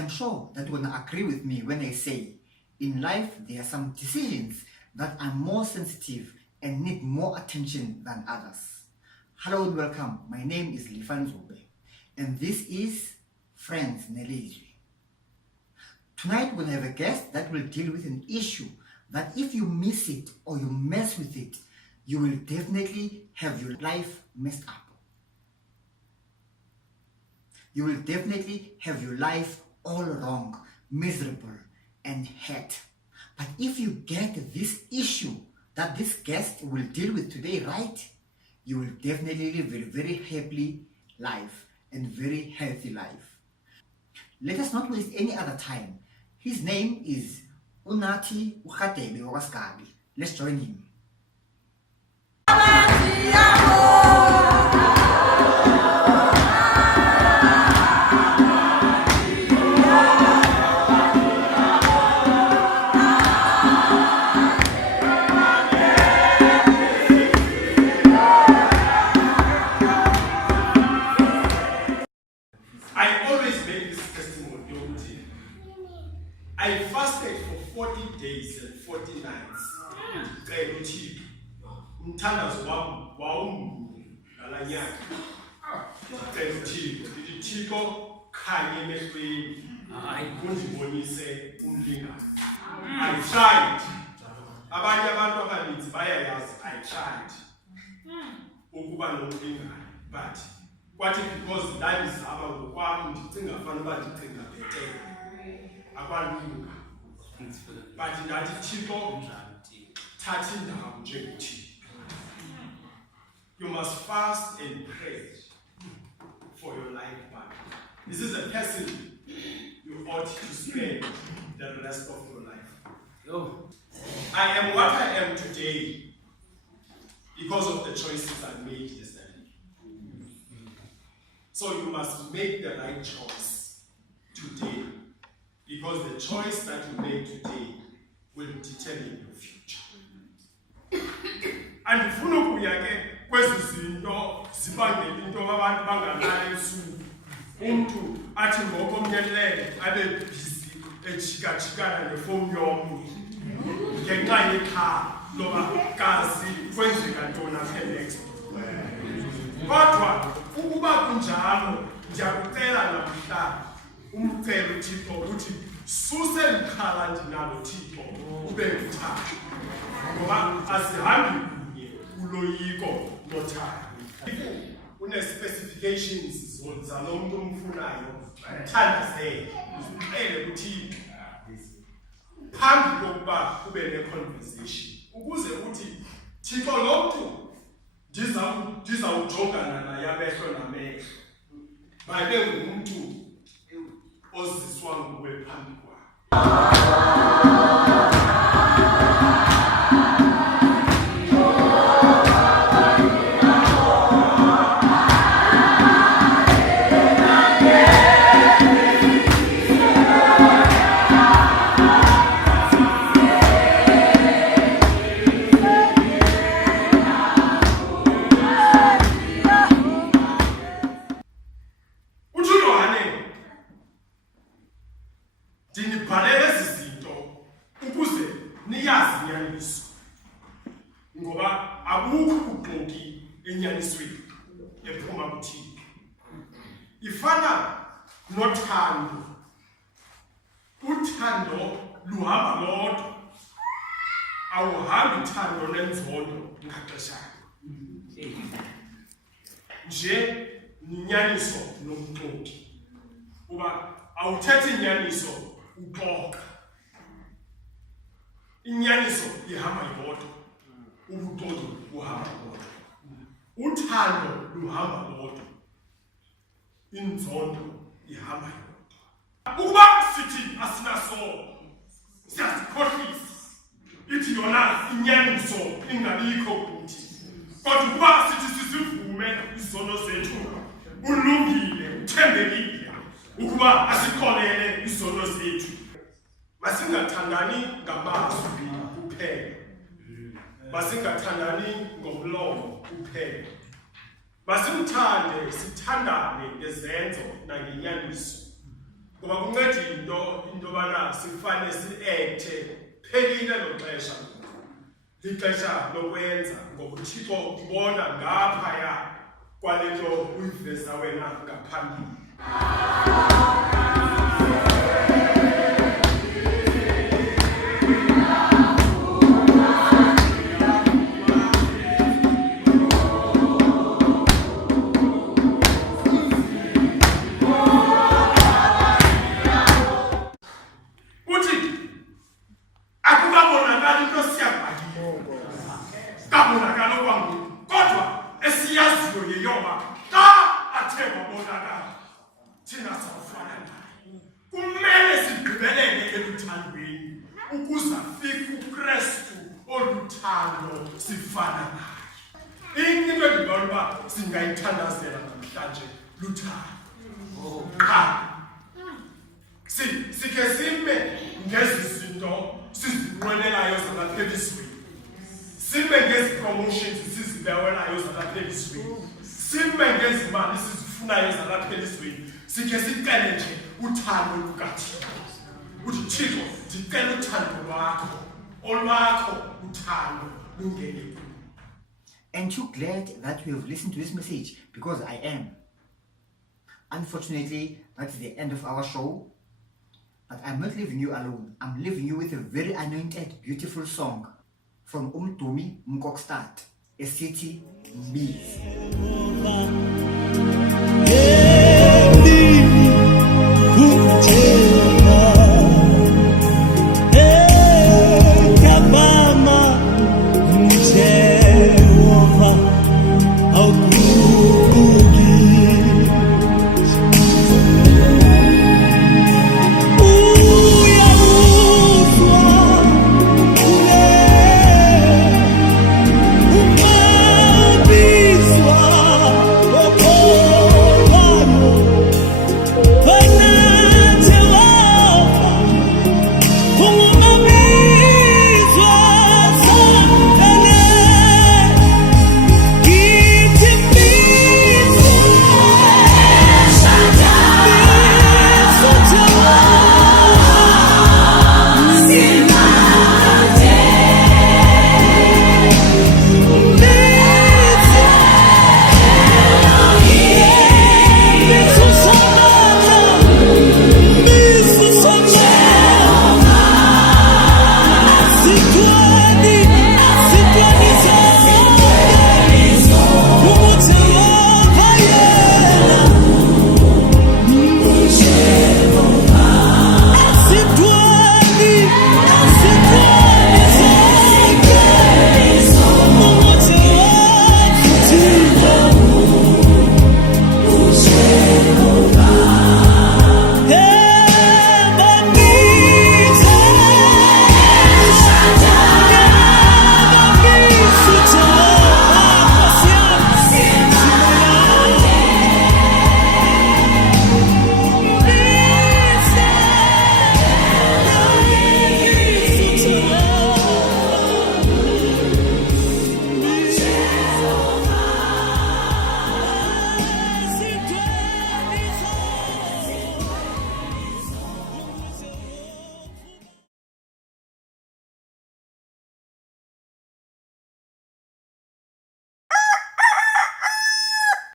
am sure that you will agree with me when I say, in life there are some decisions that are more sensitive and need more attention than others. Hello and welcome. My name is Lifan Zube, and this is Friends Nelizwi. Tonight we'll have a guest that will deal with an issue that if you miss it or you mess with it, you will definitely have your life messed up. You will definitely have your life all wrong, miserable, and hurt. But if you get this issue that this guest will deal with today right, you will definitely live a very happy life and very healthy life. Let us not waste any other time. His name is Unathi Ukhatebe Wakaskabi. Let's join him. I fasted for 40 days and 40 nights. Umthandazo wami wawumkhulu ngalanyaka. Thixo khanye emehlweni undibonise umlingane. I tried. Abanye abantu abaninzi bayayazi I tried ukuba nomlingane, but kwathi because ndandizama ngokwami ndicinga fanele uba ndicinga bhetele. But ndathi Thixo thatha indawo njengothixo. You must fast and pray for your life back. This is a person you ought to spend the rest of your life. I am what I am today because of the choices I made yesterday. So you must make the right choice today, because the choice that you make today will determine your future. And if you know kwezi zinto zibangela into abantu bangalali esuku, umuntu athi ngokomnyelele abe busy ejika-jikana nefowuni yomnye ngenxa yekhaya loba kazi kwenzeka ntoni apha next. Kodwa ukuba kunjalo ndiyakucela namhlanje umcela uThixo ukuthi suse likhala ndinalo Thixo ube ngithanda, ngoba asihambi kunye uloyiko nothando. Une-specifications zalo muntu umfunayo, mthandazele uzixele kuThixo phambi kokuba ube ne-conversation, ukuze uthi Thixo lo mntu ndizawujongana naye amehlo namehlo, mayibe ngumntu oziswa nguwe phambi kwakhe. Ndinibhalele ezi zinto ukuze niyazi inyaniso, ngoba akukho ubuxoki enyanisweni ephuma kuThixo. Ifana nothando. Uthando luhamba lodwa, awuhambi uthando nenzondo ngaxeshanye. Nje ninyaniso nobuxoki, kuba awuthethi inyaniso uxoka. Inyaniso ihamba yodwa, ubuxoki buhamba bodwa. Uthando luhamba lodwa, inzondo ihamba yodwa. Ukuba sithi asinaso siyazikhohlisa, ithi yona inyaniso ingabikho kuthi. Kodwa ukuba sithi sizivume izono zethu, ulungile, uthembekile ukuba asikholele izono zethu. Masingathandani ngamazwi kuphela, masingathandani ngomlomo kuphela, masimthande sithandane ngezenzo nangenyaniso. Ngoba kunceda into bana sifane si-acte phelile lo xesha. Lixesha lokwenza ngoba uThixo ubona ngaphaya kwale nto uyiveza wena ngaphambili. Singayithandazela namhlanje luthando. Sikhe sime ngezi zinto sizinqwenelayo zalaphelisweni. Sime ngezi promotions sizibewelayo zalaphelisweni. Sime ngezi mali sizifunayo zalaphelisweni. Sikhe sicele nje uthando lukaThixo. Uthi Thixo ndicela uthando lwakho. Olwakho uthando lungene kuwe. Aren't you glad that you have listened to this message? Because I am. Unfortunately, that's the end of our show. But I'm not leaving you alone. I'm leaving you with a very anointed, beautiful song from Umdumi Mkokstad, a city Mbizi.